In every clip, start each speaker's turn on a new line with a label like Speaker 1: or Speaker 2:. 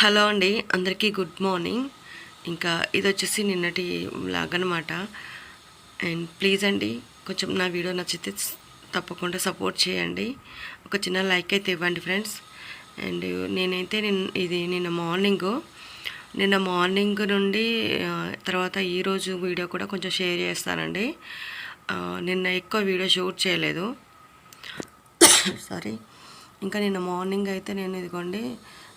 Speaker 1: Hello అండి అందరికీ good morning. ఇంకా ఇది వచ్చేసి నిన్నటి లాగ్ అనమాట అండ్ ప్లీజ్ అండి కొంచెం నా వీడియో నచ్చితే తప్పకుండా సపోర్ట్ చేయండి. ఒక చిన్న లైక్ అయితే ఇవ్వండి ఫ్రెండ్స్. అండ్ నేనైతే నిన్న ఇది నిన్న మార్నింగ్ నిన్న మార్నింగ్ నుండి తర్వాత ఈరోజు వీడియో కూడా కొంచెం షేర్ చేస్తానండి. నిన్న ఎక్కువ వీడియో షూట్ చేయలేదు. సారీ. ఇంకా నిన్న మార్నింగ్ అయితే నేను ఇదిగోండి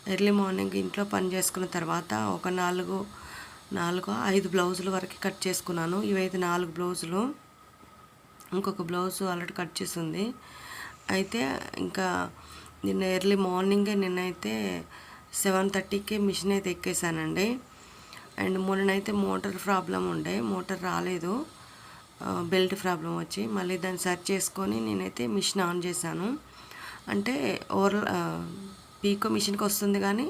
Speaker 1: ఎర్లీ మార్నింగ్ ఇంట్లో పని చేసుకున్న తర్వాత ఒక నాలుగు నాలుగు ఐదు బ్లౌజుల వరకు కట్ చేసుకున్నాను. ఇవైతే నాలుగు బ్లౌజులు. ఇంకొక బ్లౌజ్ ఆల్రెడీ కట్ చేసింది. అయితే ఇంకా నిన్న ఎర్లీ మార్నింగే నిన్నైతే సెవెన్ థర్టీకి మిషన్ అయితే ఎక్కేసానండి. అండ్ మొన్ననైతే మోటార్ ప్రాబ్లం ఉండే మోటార్ రాలేదు. బెల్ట్ ప్రాబ్లం వచ్చి మళ్ళీ దాన్ని సెర్చ్ చేసుకొని నేనైతే మిషన్ ఆన్ చేశాను. అంటే ఓవర్ పీకో మిషన్కి వస్తుంది కానీ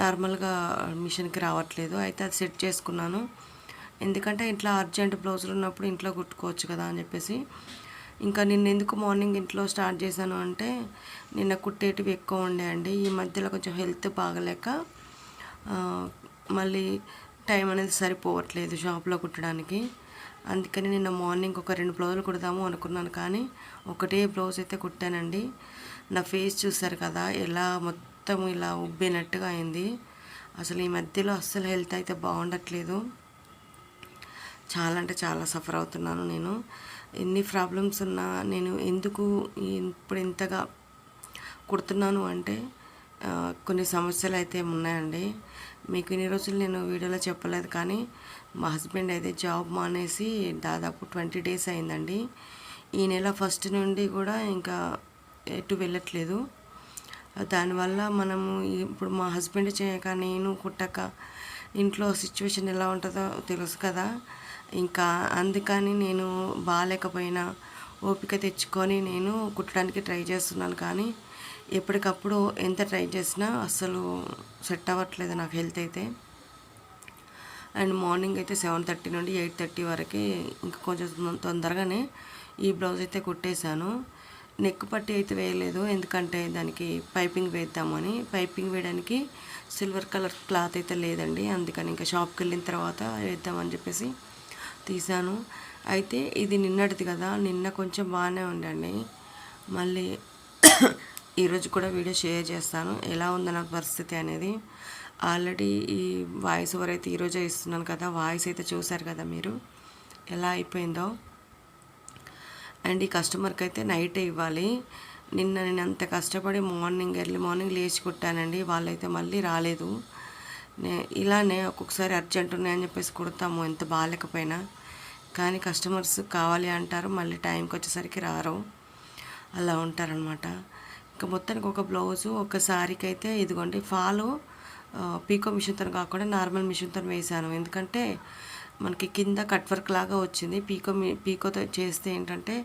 Speaker 1: నార్మల్గా మిషన్కి రావట్లేదు. అయితే అది సెట్ చేసుకున్నాను. ఎందుకంటే ఇంట్లో అర్జెంట్ బ్లౌజులు ఉన్నప్పుడు ఇంట్లో కుట్టుకోవచ్చు కదా అని చెప్పేసి. ఇంకా నిన్న ఎందుకు మార్నింగ్ ఇంట్లో స్టార్ట్ చేశాను అంటే నిన్న కుట్టేటివి ఎక్కువ ఉండే అండి. ఈ మధ్యలో కొంచెం హెల్త్ బాగలేక మళ్ళీ టైం అనేది సరిపోవట్లేదు షాప్లో కుట్టడానికి. అందుకని నిన్న మార్నింగ్ ఒక రెండు బ్లౌజులు కుడదాము అనుకున్నాను కానీ ఒకటే బ్లౌజ్ అయితే కుట్టానండి. నా ఫేస్ చూసారు కదా ఎలా మొత్తం ఇలా ఉబ్బినట్టుగా అయింది. అసలు ఈ మధ్యలో అస్సలు హెల్త్ అయితే బాగుండట్లేదు. చాలా అంటే చాలా సఫర్ అవుతున్నాను నేను. ఎన్ని ప్రాబ్లమ్స్ ఉన్నా నేను ఎందుకు ఇప్పుడు ఇంతగా కుడుతున్నాను అంటే కొన్ని సమస్యలు అయితే ఉన్నాయండి. మీకు ఇన్ని రోజులు నేను వీడియోలో చెప్పలేదు కానీ మా హస్బెండ్ అయితే జాబ్ మానేసి దాదాపు ట్వంటీ డేస్ అయిందండి. ఈ నెల ఫస్ట్ నుండి కూడా ఇంకా ఎటు వెళ్ళట్లేదు. దానివల్ల మనము ఇప్పుడు మా హస్బెండ్ చేయక నేను కుట్టక ఇంట్లో సిచ్యువేషన్ ఎలా ఉంటుందో తెలుసు కదా. ఇంకా అందుకని నేను బాగాలేకపోయినా ఓపిక తెచ్చుకొని నేను కుట్టడానికి ట్రై చేస్తున్నాను. కానీ ఎప్పటికప్పుడు ఎంత ట్రై చేసినా అస్సలు సెట్ అవ్వట్లేదు నాకు హెల్త్ అయితే. అండ్ మార్నింగ్ అయితే సెవెన్ థర్టీ నుండి ఎయిట్ థర్టీ వరకు ఇంకా కొంచెం తొందరగానే ఈ బ్లౌజ్ అయితే కుట్టేశాను. నెక్ పట్టి అయితే వేయలేదు. ఎందుకంటే దానికి పైపింగ్ వేద్దామని. పైపింగ్ వేయడానికి సిల్వర్ కలర్ క్లాత్ అయితే లేదండి. అందుకని ఇంకా షాప్కి వెళ్ళిన తర్వాత వేద్దామని చెప్పేసి తీసాను అయితే ఇది నిన్నటిది కదా. నిన్న కొంచెం బాగానే ఉండండి మళ్ళీ ఈరోజు కూడా వీడియో షేర్ చేస్తాను. ఎలా ఉందన్న పరిస్థితి అనేది. ఆల్రెడీ ఈ వాయిస్ ఓవర్ అయితే ఈరోజే ఇస్తున్నాను కదా వాయిస్ అయితే చూశారు కదా మీరు. ఎలా అయిపోయిందో. అండ్ ఈ కస్టమర్కి అయితే నైటే ఇవ్వాలి. నిన్న నేను అంత కష్టపడి మార్నింగ్ ఎర్లీ మార్నింగ్ లేచి కుట్టానండి. వాళ్ళైతే మళ్ళీ రాలేదు. నే ఇలానే ఒక్కొక్కసారి అర్జెంట్ ఉన్నాయని చెప్పేసి కుడతాము ఎంత బాగాలేకపోయినా కానీ కస్టమర్స్ కావాలి అంటారు మళ్ళీ టైంకి వచ్చేసరికి రారు. అలా ఉంటారనమాట ఇంకా మొత్తానికి ఒక బ్లౌజు ఒక శారీకి అయితే ఇదిగోండి ఫాలు పీకో మిషన్తో కాకుండా నార్మల్ మిషన్తో వేసాను ఎందుకంటే మనకి కింద కట్ వర్క్ లాగా వచ్చింది. పీకో మీ పీకోతో చేస్తే ఏంటంటే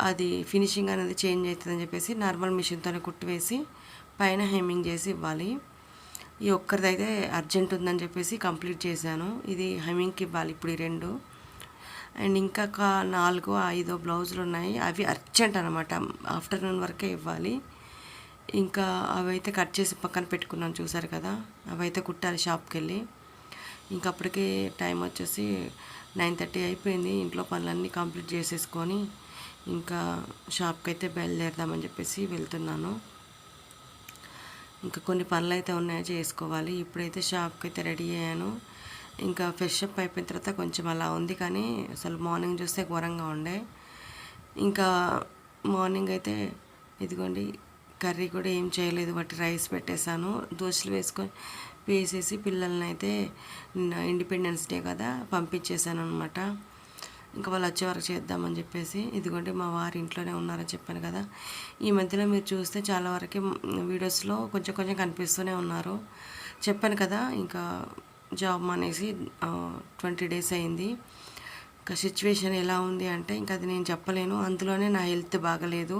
Speaker 1: అది ఫినిషింగ్ అనేది చేంజ్ అవుతుందని చెప్పేసి నార్మల్ మిషన్తోనే కుట్టి వేసి పైన హెమ్మింగ్ చేసి ఇవ్వాలి. ఈ ఒక్కరిదైతే అర్జెంట్ ఉందని చెప్పేసి కంప్లీట్ చేశాను. ఇది హెమ్మింగ్కి ఇవ్వాలి ఇప్పుడు ఈ రెండు. అండ్ ఇంకా నాలుగు ఐదో బ్లౌజులు ఉన్నాయి. అవి అర్జెంట్ అనమాట ఆఫ్టర్నూన్ వరకే ఇవ్వాలి. ఇంకా అవైతే కట్ చేసి పక్కన పెట్టుకున్నాను చూసారు కదా. అవైతే కుట్టాలి షాప్కి వెళ్ళి ఇంకప్పటికే టైం వచ్చేసి నైన్ థర్టీ అయిపోయింది. ఇంట్లో పనులన్నీ కంప్లీట్ చేసేసుకొని ఇంకా షాప్కి అయితే బయలుదేరదామని చెప్పేసి వెళ్తున్నాను. ఇంకా కొన్ని పనులు అయితే ఉన్నాయో చేసుకోవాలి. ఇప్పుడైతే షాప్కి అయితే రెడీ అయ్యాను. ఇంకా ఫ్రెష్ అప్ అయిపోయిన తర్వాత కొంచెం అలా ఉంది కానీ అసలు మార్నింగ్ చూస్తే ఘోరంగా ఉండే. ఇంకా మార్నింగ్ అయితే ఇదిగోండి కర్రీ కూడా ఏం చేయలేదు. బట్టి రైస్ పెట్టేశాను. దోశలు వేసుకొని వేసేసి పిల్లల్ని అయితే ఇండిపెండెన్స్ డే కదా పంపించేశాను అనమాట ఇంకా వాళ్ళు వచ్చే వరకు చేద్దామని చెప్పేసి ఇదిగోండి మా వారి ఇంట్లోనే ఉన్నారని చెప్పాను కదా. ఈ మధ్యలో మీరు చూస్తే చాలా వరకు వీడియోస్లో కొంచెం కొంచెం కనిపిస్తూనే ఉన్నారు. చెప్పాను కదా ఇంకా జాబ్ మానేసి ట్వంటీ డేస్ అయింది. ఇంకా సిచ్యువేషన్ ఎలా ఉంది అంటే ఇంకా అది నేను చెప్పలేను. అందులోనే నా హెల్త్ బాగలేదు.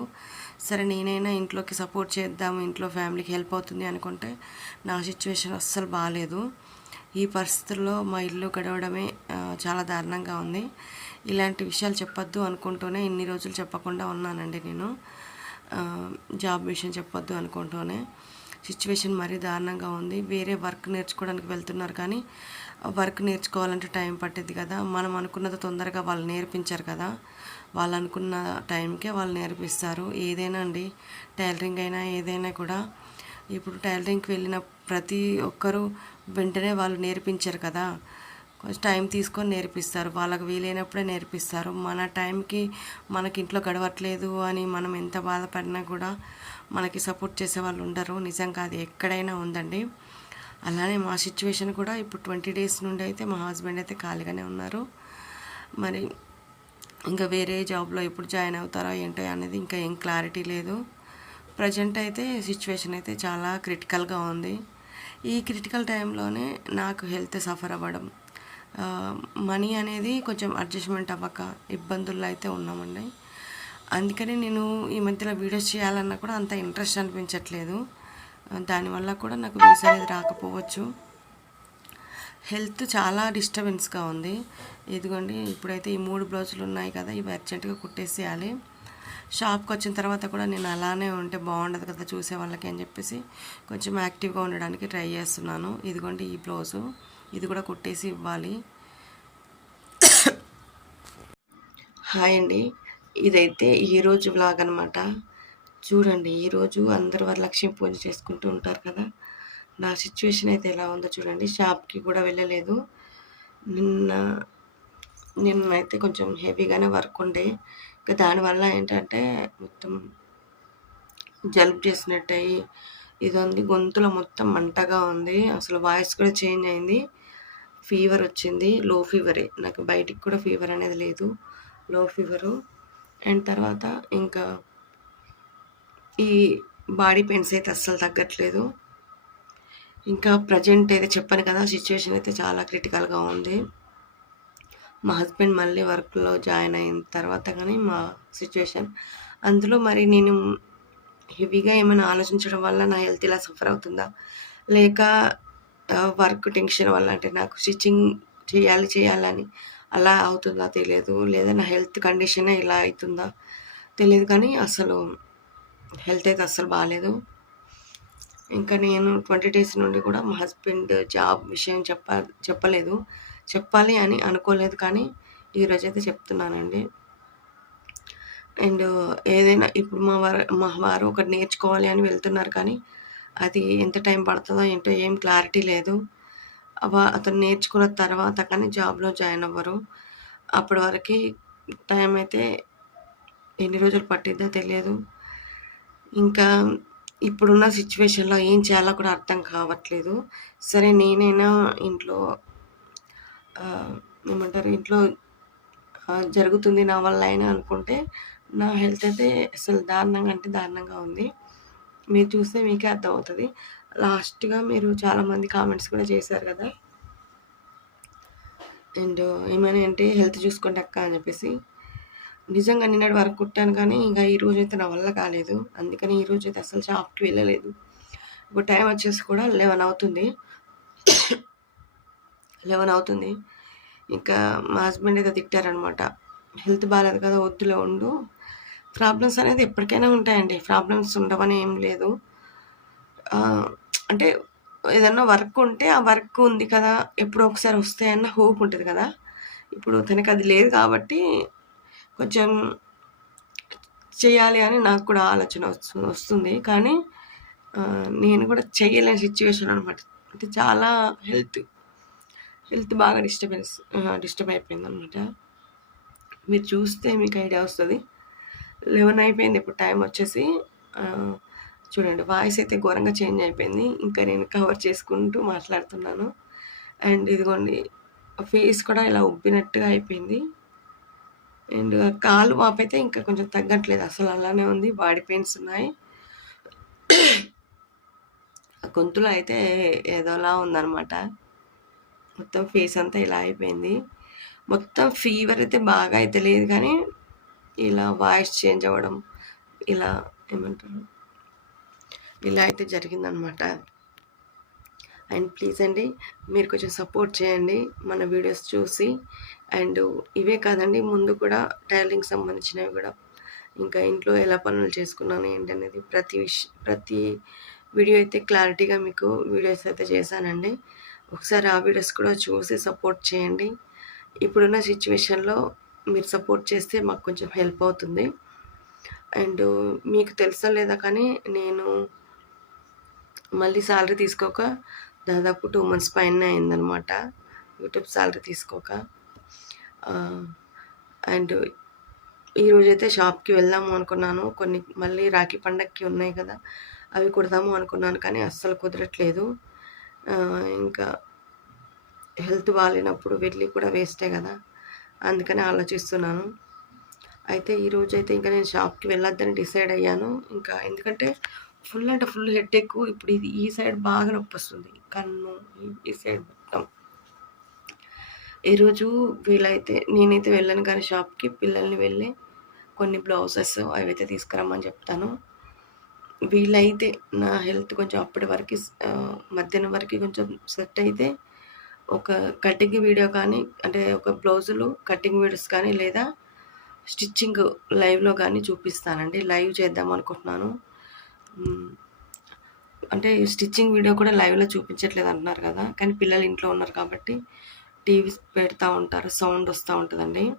Speaker 1: సరే నేనైనా ఇంట్లోకి సపోర్ట్ చేద్దాము ఇంట్లో ఫ్యామిలీకి హెల్ప్ అవుతుంది అనుకుంటే నా సిచ్యువేషన్ అస్సలు బాగాలేదు ఈ పరిస్థితుల్లో మా ఇల్లు గడవడమే చాలా దారుణంగా ఉంది. ఇలాంటి విషయాలు చెప్పొద్దు అనుకుంటూనే ఇన్ని రోజులు చెప్పకుండా ఉన్నానండి నేను. జాబ్ విషయం చెప్పొద్దు అనుకుంటూనే. సిచ్యువేషన్ మరీ దారుణంగా ఉంది. వేరే వర్క్ నేర్చుకోవడానికి వెళ్తున్నారు కానీ వర్క్ నేర్చుకోవాలంటే టైం పట్టింది కదా. మనం అనుకున్నది తొందరగా వాళ్ళు నేర్పించారు కదా. వాళ్ళు అనుకున్న టైంకే వాళ్ళు నేర్పిస్తారు. ఏదైనా అండి టైలరింగ్ అయినా ఏదైనా కూడా ఇప్పుడు టైలరింగ్కి వెళ్ళిన ప్రతి ఒక్కరూ వెంటనే వాళ్ళు నేర్పించారు కదా. కొంచెం టైం తీసుకొని నేర్పిస్తారు. వాళ్ళకి వీలైనప్పుడే నేర్పిస్తారు. మన టైంకి మనకి ఇంట్లో గడవట్లేదు అని మనం ఎంత బాధపడినా కూడా మనకి సపోర్ట్ చేసే వాళ్ళు ఉండరు. నిజంగా అది ఎక్కడైనా ఉందండి. అలానే మా సిచ్యువేషన్ కూడా ఇప్పుడు ట్వంటీ డేస్ నుండి అయితే మా హస్బెండ్ అయితే ఖాళీగానే ఉన్నారు. మరి ఇంకా వేరే జాబ్లో ఎప్పుడు జాయిన్ అవుతారో ఏంటో అనేది ఇంకా ఏం క్లారిటీ లేదు. ప్రజెంట్ అయితే సిచ్యువేషన్ అయితే చాలా క్రిటికల్గా ఉంది. ఈ క్రిటికల్ టైంలోనే నాకు హెల్త్ సఫర్ అవ్వడం మనీ అనేది కొంచెం అడ్జస్ట్మెంట్ అవ్వక ఇబ్బందుల్లో అయితే ఉన్నామండి. అందుకని నేను ఈ మధ్యలో వీడియోస్ చేయాలన్నా కూడా అంత ఇంట్రెస్ట్ అనిపించట్లేదు. దానివల్ల కూడా నాకు వీసా అనేది రాకపోవచ్చు. హెల్త్ చాలా డిస్టర్బెన్స్గా ఉంది. ఇదిగోండి ఇప్పుడైతే ఈ మూడు బ్లౌజులు ఉన్నాయి కదా ఇవి అర్జెంటుగా కుట్టేసేయాలి. షాప్కి వచ్చిన తర్వాత కూడా నేను అలానే ఉంటే బాగుండదు కదా చూసే వాళ్ళకి అని చెప్పేసి కొంచెం యాక్టివ్గా ఉండడానికి ట్రై చేస్తున్నాను. ఇదిగోండి ఈ బ్లౌజు ఇది కూడా కుట్టేసి ఇవ్వాలి. హాయ్ అండి ఇదైతే ఈరోజు వ్లాగ్ అనమాట చూడండి ఈరోజు అందరు వరలక్ష్మి పూజ చేసుకుంటూ ఉంటారు కదా. నా సిచ్యువేషన్ అయితే ఎలా ఉందో చూడండి. షాప్కి కూడా వెళ్ళలేదు. నిన్న నిన్నైతే కొంచెం హెవీగానే వర్క్ ఉండే. ఇంకా దానివల్ల ఏంటంటే మొత్తం జలుబు చేసినట్టు అయ్యి ఇది ఉంది గొంతులో మొత్తం మంటగా ఉంది. అసలు వాయిస్ కూడా చేంజ్ అయింది. ఫీవర్ వచ్చింది. లో ఫీవరే నాకు బయటికి కూడా ఫీవర్ అనేది లేదు. లో ఫీవరు అండ్ తర్వాత ఇంకా ఈ బాడీ పెయిన్స్ అయితే అస్సలు తగ్గట్లేదు. ఇంకా ప్రజెంట్ అయితే చెప్పాను కదా సిచ్యువేషన్ అయితే చాలా క్రిటికల్గా ఉంది. మా హస్బెండ్ మళ్ళీ వర్క్లో జాయిన్ అయిన తర్వాత కానీ మా సిచ్యువేషన్ అందులో మరి నేను హెవీగా ఏమైనా ఆలోచించడం వల్ల నా హెల్త్ ఇలా సఫర్ అవుతుందా? లేక వర్క్ టెన్షన్ వల్ల అంటే నాకు స్టిచ్చింగ్ చేయాలి చేయాలని అలా అవుతుందా తెలియదు. లేదా నా హెల్త్ కండిషనే ఇలా అవుతుందా తెలియదు కానీ అసలు హెల్త్ అయితే అస్సలు బాగాలేదు ఇంకా నేను ట్వంటీ డేస్ నుండి కూడా మా హస్బెండ్ జాబ్ విషయం చెప్ప చెప్పలేదు. చెప్పాలి అని అనుకోలేదు కానీ ఈరోజు అయితే చెప్తున్నానండి. అండ్ ఏదైనా ఇప్పుడు మా వారు మా వారు ఒకటి నేర్చుకోవాలి అని వెళ్తున్నారు కానీ అది ఎంత టైం పడుతుందో ఏంటో ఏం క్లారిటీ లేదు. అతను నేర్చుకున్న తర్వాత కానీ జాబ్లో జాయిన్ అవ్వరు. అప్పటి వరకు టైం అయితే ఎన్ని రోజులు పట్టిద్దో తెలియదు. ఇంకా ఇప్పుడున్న సిచ్యువేషన్లో ఏం చేయాలో కూడా అర్థం కావట్లేదు. సరే నేనైనా ఇంట్లో ఏమంటారు ఇంట్లో జరుగుతుంది నా వల్ల అయినా అనుకుంటే నా హెల్త్ అయితే అసలు దారుణంగా అంటే దారుణంగా ఉంది. మీరు చూస్తే మీకే అర్థమవుతుంది. లాస్ట్గా మీరు చాలామంది కామెంట్స్ కూడా చేశారు కదా. అండ్ ఏమైనా అంటే హెల్త్ చూసుకోండి అక్క అని చెప్పేసి నిజంగా నిన్నటి వరకు కుట్టాను కానీ ఇంకా ఈ రోజు అయితే నా వల్ల కాలేదు. అందుకని ఈ రోజు అయితే అసలు షాప్కి వెళ్ళలేదు. ఇప్పుడు టైం వచ్చేసి కూడా లెవెన్ అవుతుంది. లెవెన్ అవుతుంది. ఇంకా మా హస్బెండ్ అయితే తిట్టారనమాట హెల్త్ బాగాలేదు కదా వద్దులో ఉండు. ప్రాబ్లమ్స్ అనేది ఎప్పటికైనా ఉంటాయండి. ప్రాబ్లమ్స్ ఉండవని ఏం లేదు. అంటే ఏదన్నా వర్క్ ఉంటే ఆ వర్క్ ఉంది కదా ఎప్పుడో ఒకసారి వస్తాయన్న హోప్ ఉంటుంది కదా. ఇప్పుడు తనకి అది లేదు కాబట్టి కొంచెం చేయాలి అని నాకు కూడా ఆలోచన వస్తుంది వస్తుంది. కానీ నేను కూడా చేయలేని సిచ్యువేషన్ అనమాట అంటే చాలా హెల్త్ హెల్త్ బాగా డిస్టర్బెన్స్ డిస్టర్బ్ అయిపోయింది అనమాట మీరు చూస్తే మీకు ఐడియా వస్తుంది. లెవెన్ అయిపోయింది. ఇప్పుడు టైం వచ్చేసి చూడండి. వాయిస్ అయితే ఘోరంగా చేంజ్ అయిపోయింది. ఇంకా నేను కవర్ చేసుకుంటూ మాట్లాడుతున్నాను. అండ్ ఇదిగోండి. ఫేస్ కూడా ఇలా ఉబ్బినట్టుగా అయిపోయింది. అండ్ కాలు వాపైతే ఇంకా కొంచెం తగ్గట్లేదు. అసలు అలానే ఉంది. బాడీ పెయిన్స్ ఉన్నాయి. గొంతులో అయితే ఏదోలా ఉందన్నమాట. మొత్తం ఫేస్ అంతా ఇలా అయిపోయింది. మొత్తం ఫీవర్ అయితే బాగా అయితే లేదు కానీ ఇలా వాయిస్ చేంజ్ అవ్వడం ఇలా ఏమంటారు? ఇలా అయితే జరిగిందనమాట అండ్ ప్లీజ్ అండి మీరు కొంచెం సపోర్ట్ చేయండి మన వీడియోస్ చూసి. అండ్ ఇవే కాదండి ముందు కూడా టైలరింగ్ సంబంధించినవి కూడా. ఇంకా ఇంట్లో ఎలా పనులు చేసుకున్నాను ఏంటి అనేది ప్రతి విష ప్రతి వీడియో అయితే క్లారిటీగా మీకు వీడియోస్ అయితే చేశానండి. ఒకసారి ఆ వీడియోస్ కూడా చూసి సపోర్ట్ చేయండి. ఇప్పుడున్న సిచ్యువేషన్లో మీరు సపోర్ట్ చేస్తే మాకు కొంచెం హెల్ప్ అవుతుంది. అండ్ మీకు తెలుసా లేదా కానీ నేను మళ్ళీ శాలరీ తీసుకోక దాదాపు టూ మంత్స్ పైన అయిందనమాట యూట్యూబ్ సాలరీ తీసుకోక. అండ్ ఈరోజైతే షాప్కి వెళ్దాము అనుకున్నాను. కొన్ని మళ్ళీ రాఖీ పండగకి ఉన్నాయి కదా అవి కుడదాము అనుకున్నాను కానీ అస్సలు కుదరట్లేదు. ఇంకా హెల్త్ బాగాలేనప్పుడు వెళ్ళి కూడా వేస్టే కదా అందుకని ఆలోచిస్తున్నాను. అయితే ఈరోజు అయితే ఇంకా నేను షాప్కి వెళ్ళొద్దని డిసైడ్ అయ్యాను. ఇంకా ఎందుకంటే ఫుల్ అంటే ఫుల్ హెడ్ ఎక్కువ ఇప్పుడు ఇది ఈ సైడ్ బాగా నొప్పి వస్తుంది. కన్ను ఈ సైడ్ మొత్తం. ఈరోజు వీలైతే నేనైతే వెళ్ళాను కానీ షాప్కి. పిల్లల్ని వెళ్ళి కొన్ని బ్లౌజెస్ అవి అయితే తీసుకురమ్మని చెప్తాను. వీలైతే నా హెల్త్ కొంచెం అప్పటి వరకు మధ్యాహ్నం వరకు కొంచెం సెట్ అయితే ఒక కటింగ్ వీడియో కానీ అంటే ఒక బ్లౌజులు కటింగ్ వీడియోస్ కానీ లేదా స్టిచ్చింగ్ లైవ్లో కానీ చూపిస్తానండి. లైవ్ చేద్దాం అనుకుంటున్నాను. అంటే స్టిచ్చింగ్ వీడియో కూడా లైవ్లో చూపించట్లేదు అంటున్నారు కదా. కానీ పిల్లలు ఇంట్లో ఉన్నారు కాబట్టి టీవీ పెడతా ఉంటారు సౌండ్ వస్తూ ఉంటుందండి.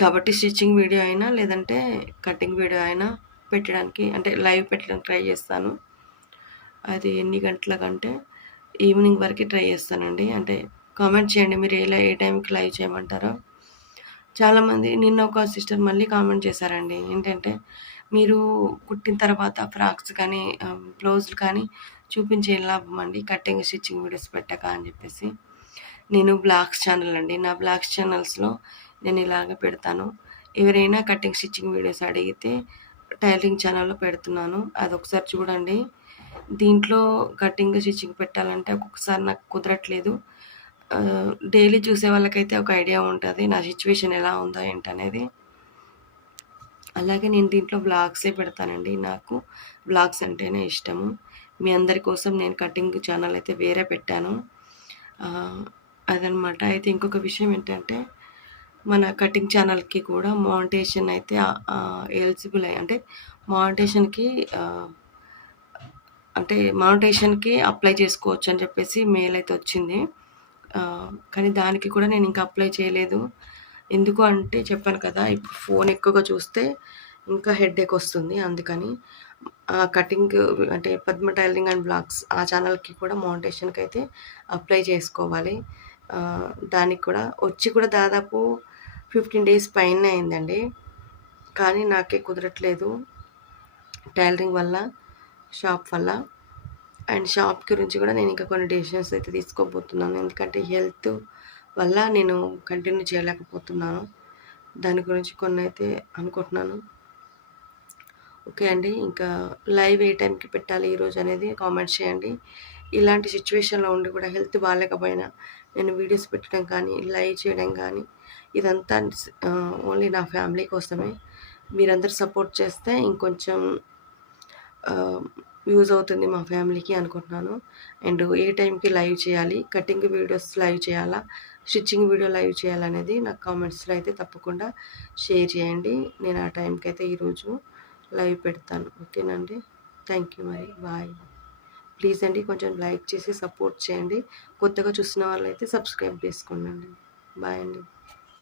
Speaker 1: కాబట్టి స్టిచ్చింగ్ వీడియో అయినా లేదంటే కటింగ్ వీడియో అయినా పెట్టడానికి అంటే లైవ్ పెట్టడానికి ట్రై చేస్తాను. అది ఎన్ని గంటలకంటే ఈవినింగ్ వరకు ట్రై చేస్తానండి. అంటే కామెంట్ చేయండి మీరు ఎలా ఏ టైంకి లైవ్ చేయమంటారో. చాలామంది నిన్న ఒక సిస్టర్ మళ్ళీ కామెంట్ చేశారండి. ఏంటంటే మీరు కుట్టిన తర్వాత ఫ్రాక్స్ కానీ బ్లౌజులు కానీ చూపించే లాభం అండి. కటింగ్ స్టిచ్చింగ్ వీడియోస్ పెట్టక అని చెప్పేసి. నేను బ్లాగ్స్ ఛానల్ అండి. నా బ్లాగ్స్ ఛానల్స్లో నేను ఇలాగ పెడతాను. ఎవరైనా కటింగ్ స్టిచ్చింగ్ వీడియోస్ అడిగితే టైలరింగ్ ఛానల్లో పెడుతున్నాను. అది ఒకసారి చూడండి. దీంట్లో కటింగ్ స్టిచ్చింగ్ పెట్టాలంటే ఒక్కొక్కసారి నాకు కుదరట్లేదు. డైలీ చూసే వాళ్ళకైతే ఒక ఐడియా ఉంటుంది. నా సిచ్యువేషన్ ఎలా ఉందో ఏంటనేది. అలాగే నేను దీంట్లో బ్లాగ్సే పెడతానండి. నాకు బ్లాగ్స్ అంటేనే ఇష్టము. మీ అందరి కోసం నేను కటింగ్ ఛానల్ అయితే వేరే పెట్టాను. అదనమాట. అయితే ఇంకొక విషయం ఏంటంటే మన కటింగ్ ఛానల్కి కూడా మౌంటేషన్ అయితే ఎలిజిబుల్ అయ్యి అంటే మౌంటేషన్కి అంటే మౌంటేషన్కి అప్లై చేసుకోవచ్చు అని చెప్పేసి మెయిల్ అయితే వచ్చింది. కానీ దానికి కూడా నేను ఇంకా అప్లై చేయలేదు. ఎందుకు అంటే చెప్పాను కదా ఇప్పుడు ఫోన్ ఎక్కువగా చూస్తే ఇంకా హెడ్ ఎక్ వస్తుంది అందుకని. కటింగ్ అంటే పద్మ టైలరింగ్ అండ్ బ్లాగ్స్ ఆ ఛానల్కి కూడా మౌంటేషన్కి అయితే అప్లై చేసుకోవాలి. దానికి కూడా వచ్చి కూడా దాదాపు ఫిఫ్టీన్ డేస్ పైన అయిందండి. కానీ నాకే కుదరట్లేదు టైలరింగ్ వల్ల షాప్ వల్ల. అండ్ షాప్ గురించి కూడా నేను ఇంకా కొన్ని డెసిషన్స్ అయితే తీసుకోబోతున్నాను. ఎందుకంటే హెల్త్ వల్ల నేను కంటిన్యూ చేయలేకపోతున్నాను. దాని గురించి కొన్ని అయితే అనుకుంటున్నాను. ఓకే అండి ఇంకా లైవ్ ఏ టైంకి పెట్టాలి ఈరోజు అనేది కామెంట్ చేయండి. ఇలాంటి సిచ్యువేషన్లో ఉండి కూడా హెల్త్ బాగాలేకపోయినా నేను వీడియోస్ పెట్టడం కానీ లైవ్ చేయడం కానీ ఇదంతా ఓన్లీ నా ఫ్యామిలీ కోసమే. మీరందరూ సపోర్ట్ చేస్తే ఇంకొంచెం యూజ్ అవుతుంది మా ఫ్యామిలీకి అనుకుంటున్నాను. అండ్ ఏ టైంకి లైవ్ చేయాలి కటింగ్ వీడియోస్ లైవ్ చేయాలా స్టిచ్చింగ్ వీడియో లైవ్ చేయాలనేది నాకు కామెంట్స్లో అయితే తప్పకుండా షేర్ చేయండి. నేను ఆ టైంకి అయితే ఈరోజు లైవ్ పెడతాను. ఓకేనండి? థ్యాంక్ యూ మరి. బాయ్. ప్లీజ్ అండి కొంచెం లైక్ చేసి సపోర్ట్ చేయండి. కొత్తగా చూసిన వాళ్ళైతే సబ్స్క్రైబ్ చేసుకోండి బాయ్ అండి.